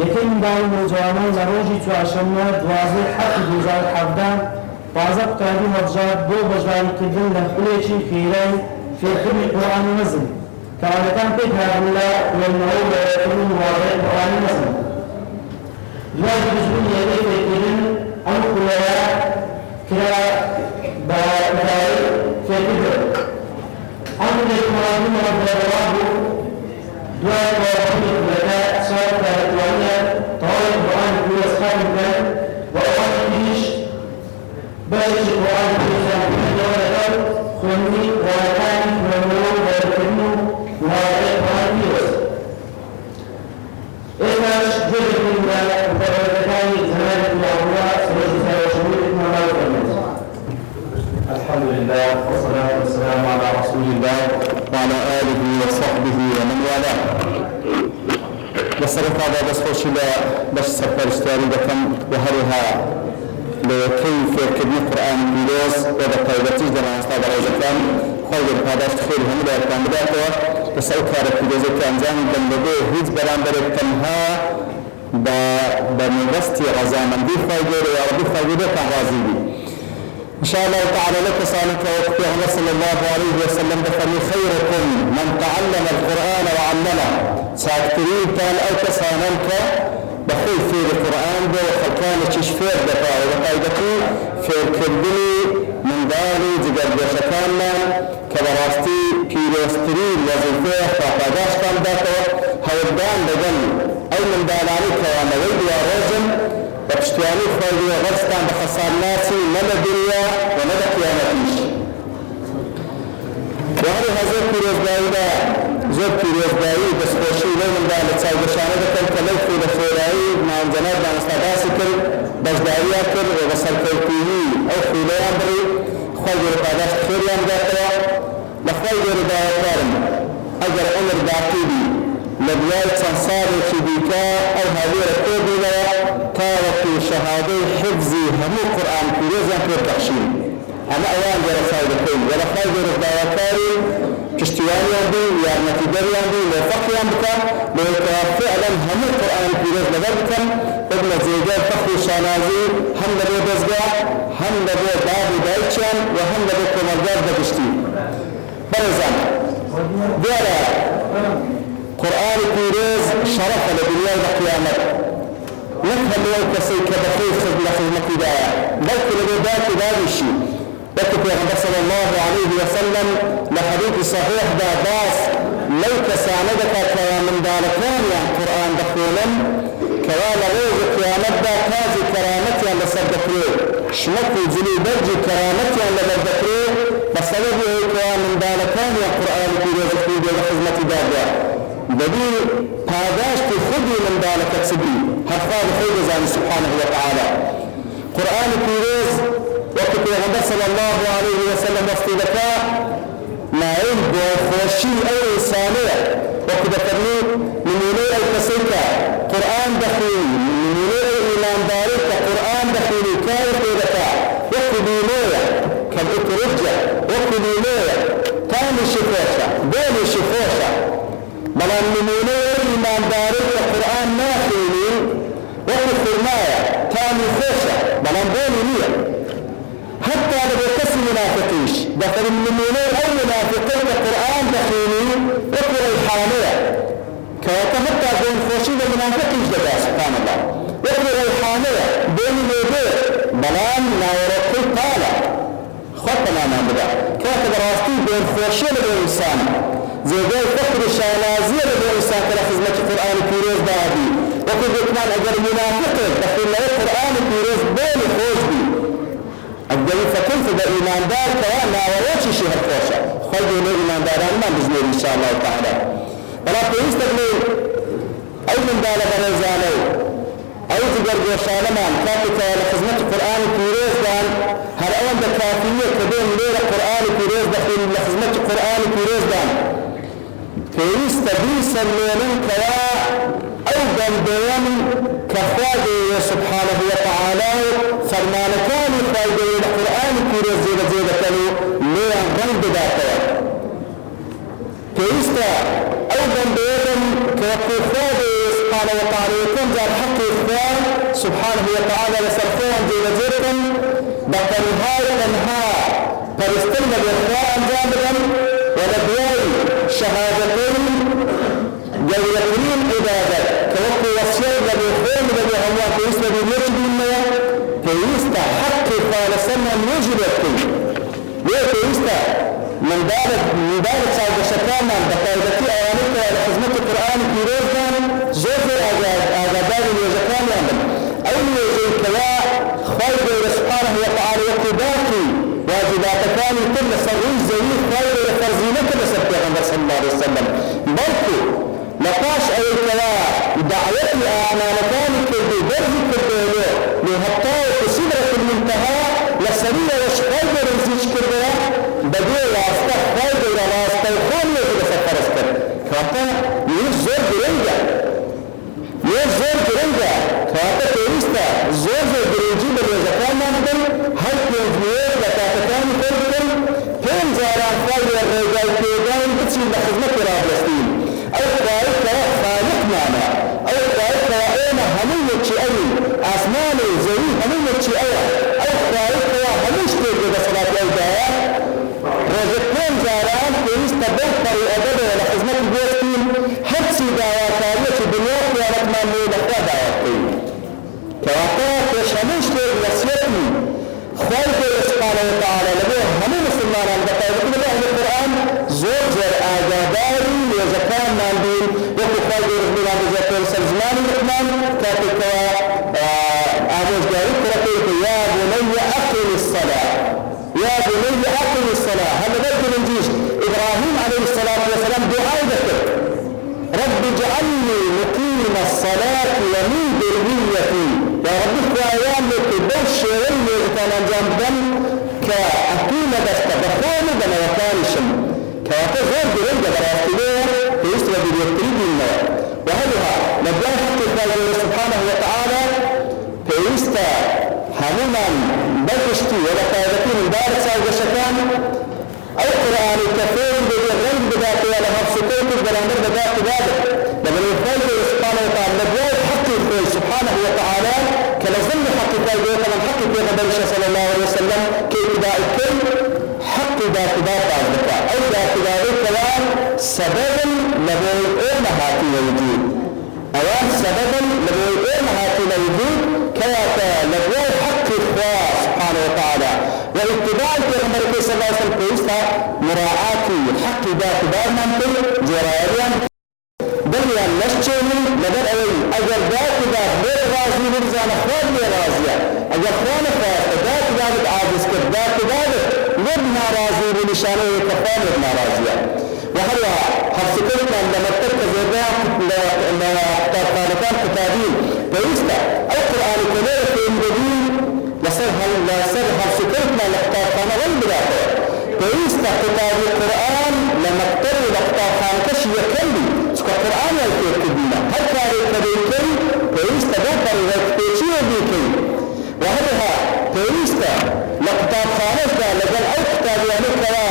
یەکەم داوای نەوجەوانان لە ڕۆژی چوارشەممە 12/7/2017 تازە قوتابی هەڵبژار بۆ بەشداریکردن لە خولێکی خێرای فێرکردنی قورئان و نەزم کارەکان پێک هاتن لە خوێندنەوە و بەیانکردنی واضح قورئان و نەزم. دوای دروستبوونی یەکەی فێرکردن ئەم خولەیە کرا بە ئیدارەی فێرکردن. ئەم خولەی مەرەبەوە بوو دوای تەواوبوونی خولەکە چاو کارەتوانیە تەواوی قورئان گوێزخان بکەن و ئەوانی تریش بەشی قورئان گوێزخان بکەنەوە لەگەڵ الحمد لله والصلاة والسلام على رسول الله وعلى آله وصحبه ومن والاه. بسرعة هذا بس خوش إلى بس سفر اشتاري بكم وهرها لكيف كتب القرآن بيروز وبطيبتش دماء أصحاب الرجال خير هذا خير هم لا كان بدأته بس أكثر بيروز كأنزام بلده هيج بلان برد تنها بمغستي غزامان دي خير يا ربي خير كان غازي إن شاء الله تعالى لك صالك وقتها صلى الله عليه وسلم دفني خيركم من تعلم القرآن وعلمه ساكترين كان أو كسانك بخير في القرآن ده وخلقان تشفير دفاع وقايدتي في الكردني من دالي جدر بشكالنا كبراستي كيلوسترين وزيفيه فقاداش كان داته هودان دجن أي من دالاني كوانا ويد وروزن وبشتياني خوالي وغرستان بخصار ناسي مدى الدنيا ومدى قيامتيش وهذا هزار كيروز بايدا زور كيروز بايد بس خوشي لو من دالة سايدشانه دكال كليفي لخيرائي مع الجناب دان استعداسي كل بجداريا كل وبصر كالكيهي أو خيليان بري خوالي رقاداش خيريان داكوا لخوالي رقايا كارم أجر عمر داكيدي لبياي تنصاري كبيكا أو هذه ركوبي لها تاركي شهادي حفظي همو قرآن كيروزان في التخشين أما أوان جرى فايدتين ولا فايدة رفضايا كاري كشتيانيان دي ويارمتي دريان دي وفقيان بكا لذلك فعلا همو قرآن كيروز لذلكم ابن زيجان فخر شانازي هم لبو بزقا هم لبو بابي دايتشان وهم لبو كمالجاز دبشتي برزان ديالا قرآن كيروز شرف لدنيا القيامة نفهم يوم كسيك بخير خدمة دايا بلك لبو داكي دايشي بلك في صلى الله عليه وسلم لحديث صحيح دا باس لو كساندك من داركان يعني قرآن دخولا كوالا روز قيامت دا كازي كرامتي عند صدقري شمكي جلي برجي كرامتي عند صدقري بسبب من داركان يعني قرآن كيروز خيدي وخدمة دايا بدي پاداش خودی من دالك تسبي هفاد خير زاني سبحانه وتعالى قرآن كيروز وقت پیغمبر صلى الله عليه وسلم وفتلك ما عند خوشي أو إنسانية وقت فرمي من يلي الكسيكة قرآن دخيل من يلي الإيمان دارك قرآن دخيل كايف إذكا وقت بيلية كالإترجة وقت بيلية تاني شفوشة بولي شفوشة بل النمونة الإيمان دارك القرآن ناخيني وقت فرماية تاني خوشة بل بولي ليه حتى لو كسي منافقيش دخل النمونة أو منافقين القرآن دخيني وقت الحامية كواتفتا بين خوشي ومنافقيش دقا سبحان الله وقت الحامية بين ليبير بلان لا يرقي طالع خطنا ما بدا كاتب راستي بين خوشي والإنسان زي ده فكر شانازية للإنسان كلا خدمة القرآن الكريم دادي وكل إكمال أجر منافق دخل له القرآن الكريم بين خوش بي الجميع فكيف ده إيمان دار كوان لا ويوشي شيء هالخوشة خلقوا له إيمان داران ما بزنور إن شاء الله تعالى ولا تيستقلوا أي من دالة برزاني أي تقرق وشالمان كاتك لخدمة القرآن الكريم دان هل أولا ده كافية كبير ليلة القرآن الكريم دخل لخدمة القرآن الكريم دان كيست بيسا لمن كوا أو بنديان كفاده سبحانه وتعالى فرمان كان فايده القرآن كيرو زيادة زيادة كانوا ليان بند داتا كيست أو بنديان كفاده سبحانه وتعالى يكون جار حق إخوان سبحانه وتعالى لسرفوان زيادة زيادة بطنها تنها فرستلنا بإخوان جامدا ونبيان شهادتين جويتين عبادة كوقت وصير لدي خير لدي الله كيس لدي يجب إنه كيستا حق فالسنة يجبتين ليه كيستا من دارة سعود شكاما بقايدتي أوانيك لخدمة القرآن في روزان زوفر آجادان الوزكان يعمل أول يجي كواء خير سبحانه وتعالى يقضاكي واجبات كان كل صغير زي خير فرزينك لسبت عند صلى الله عليه وسلم بركو نقاش أي كواء دعوتي أعمال كان كل درج كل لهبطاء سدرة المنتهى لسرية وشخير رزيش كربلا مسلمان بقاعدة كده أهل القرآن زوجر آجاداري وزكاة مالدين وكو خالد رحمه الله بزيادة سلزمان الرحمن كاتك آموز جاري كرتيك يا بني أقل الصلاة يا بني أقل الصلاة هذا بيت من جيش إبراهيم عليه الصلاة والسلام دعاء ذكر رب اجعلني مقيم الصلاة ومن ذريتي يا رب اخوان لك بوش علمي كان جنبا كأكون بستبخون بما يكان الشيء كواتا غير برنجة براستينية فيسوى باليكتريد الله وهذا نبيان حق الله سبحانه وتعالى فيستا هموما بلشتي ولقايدتين البارد ساوى شكان أو قرآن الكثير بالغيب بذاته ولا مبسوطين بالغير بذاته ذلك لما يفعل سبحانه وتعالى نبيان حق الله سبحانه وتعالى كنظل حق الله كمن حق الله صلى الله عليه وسلم كيف ذلك حق ذات الذكاء أو ذات الكلام سببا لبوي أمهاتي وجود أوان سببا لبوي أمهاتي وجود كياتا لبوي حق الله سبحانه وتعالى واتباع البيغمبر صلى الله عليه وسلم كيسا مراعاتي حق ذات من جرائيا دليا نشتيني لبر أولي أجر ذات غير راضي مرزان أخوان راضية أجر خوان ذات عاجز كذات لبنا راضي بنشانه كفان لبنا راضية وهذا حفظكتنا لما تركز لتقالتان كتابين فيستا القرآن الكريم في المدين لسر حفظكتنا لتقالتان والبلاته فيستا كتاب القرآن لما تركز لتقالتان كشي يكلي القرآن يكتبنا هل كان يكتبين فيستا بطر ويكتبين بيكي وهذا فيستا لقطاب خارجة لجل أي كتاب يمكنا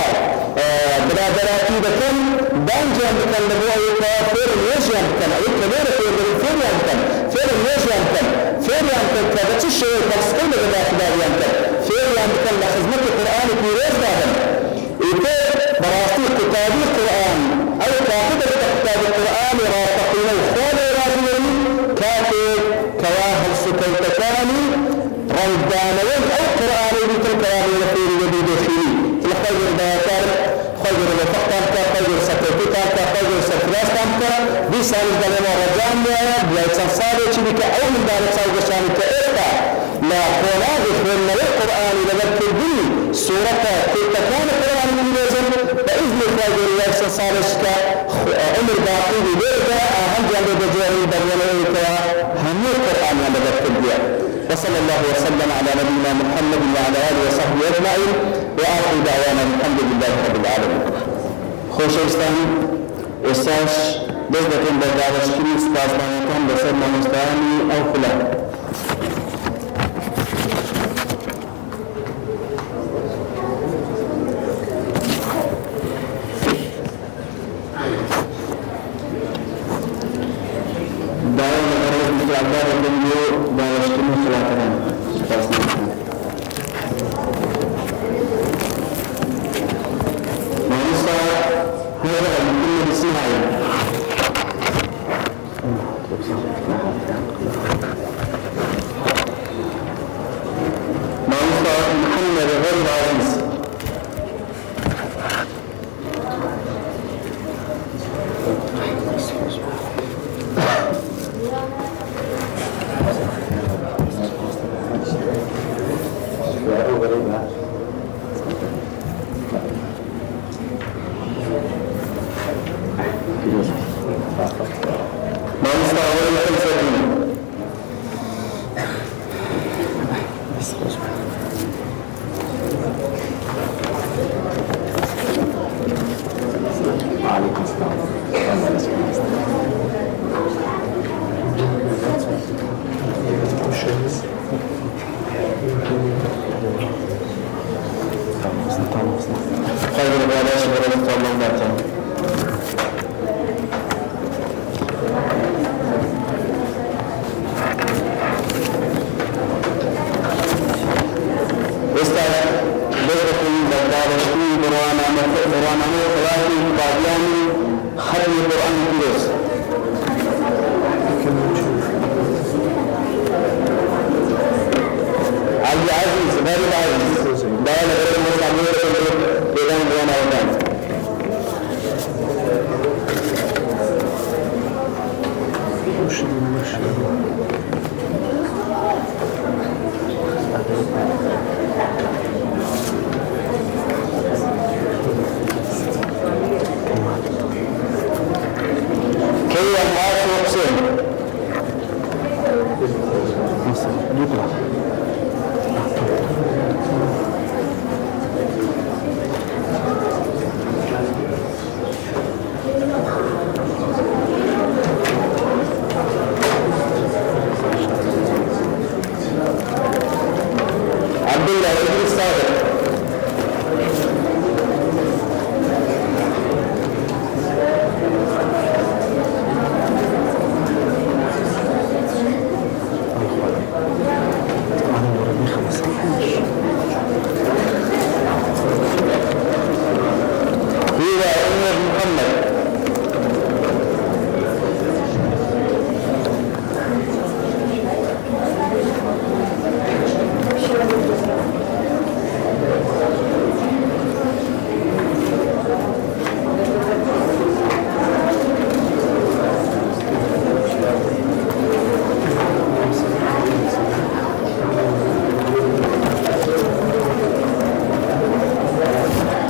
برادراتي بكم بانجا بكم لبوئي فير اليجيان بكم أي كبير فير الفيريان بكم فير اليجيان بكم فيريان بكم كذا الشيء تفصيل لغدا كتابيان بكم فيريان بكم لخزمة القرآن في ريز داهم إيكي براسي كتابي القرآن أي كاتب كتاب القرآن رافقين الخالي راجلين كاتب كواهل سكيتكاني رمضانين أو قرآن بالقرآن يفير يدي دخيلي الخير البياتار خير الوفقتان خير سكيتكان خير سكلاستان بيسان الدلما رجان بيتان صادق شبك أو من دارك صادق شانك إفتا لا قرآن إخوان القرآن لذلك الدين سورة كتكان القرآن من يزن بإذن خير الله سنصالشك عمر باقي بيرجع أهم جانب بجواري بريانيك هم القرآن لذلك الدين وصلى الله وسلم على نبينا محمد وعلى آله وصحبه أجمعين وآخر دعوانا الحمد لله رب العالمين. خوش إسلام أستاذ بزدكم بردارش كري استاذ نامكم بسرنا مستعاني أو خلاف. دعوانا قرار مثل عباد الدنيا دعواش كري خلافنا استاذ نامكم. محمد غير العزيز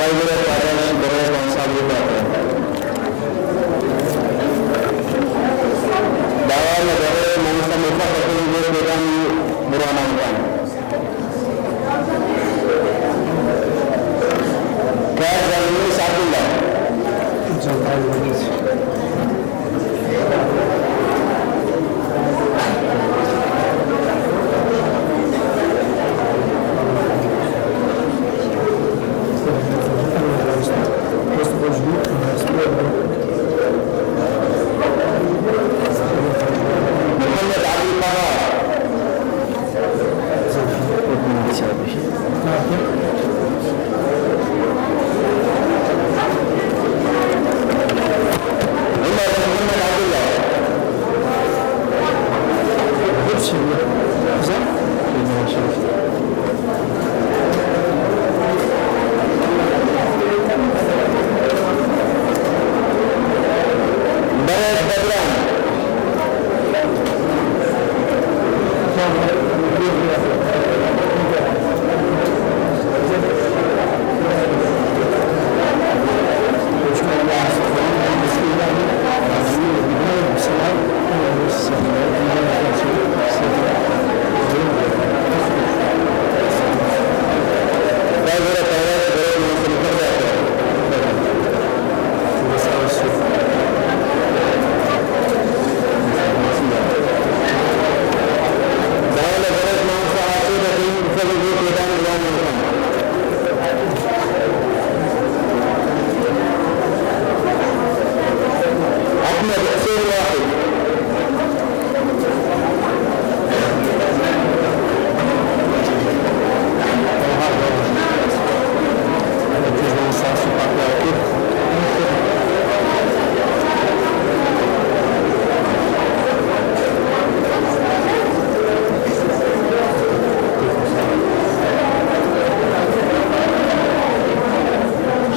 فايدة تعالى بريد وانصاب الباقي دعوانا بريد منصب مفقط في البيت بدان برانا مكان كاز المنيس عبد الله محمد عبد القهار عمر محمد عبد الله بلد بدران أحمد حسين واحد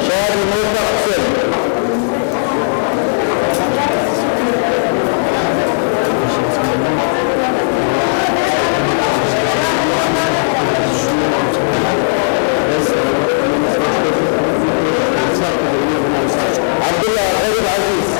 شادي موفق حسين عبد الله غريب عزيز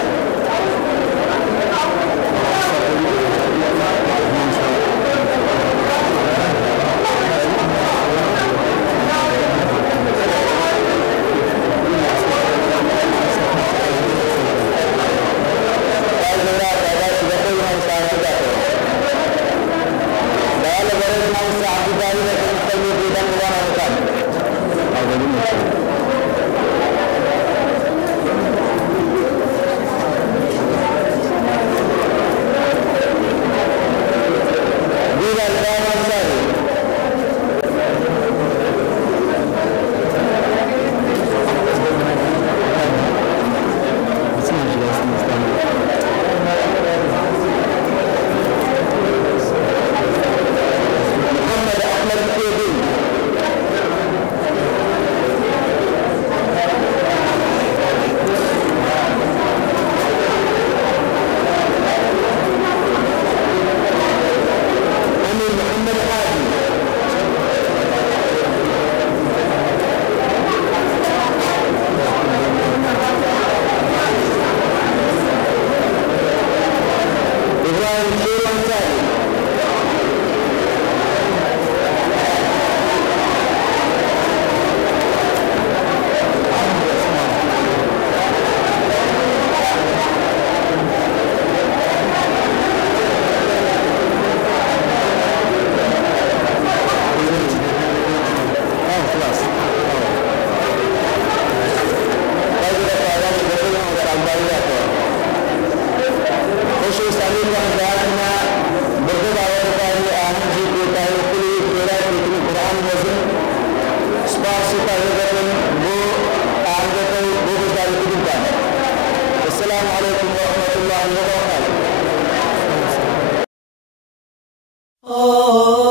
محمد أحمد الكيبي أمين محمد حاتم إبراهيم شير أنصاري السلام عليكم ورحمة الله وبركاته.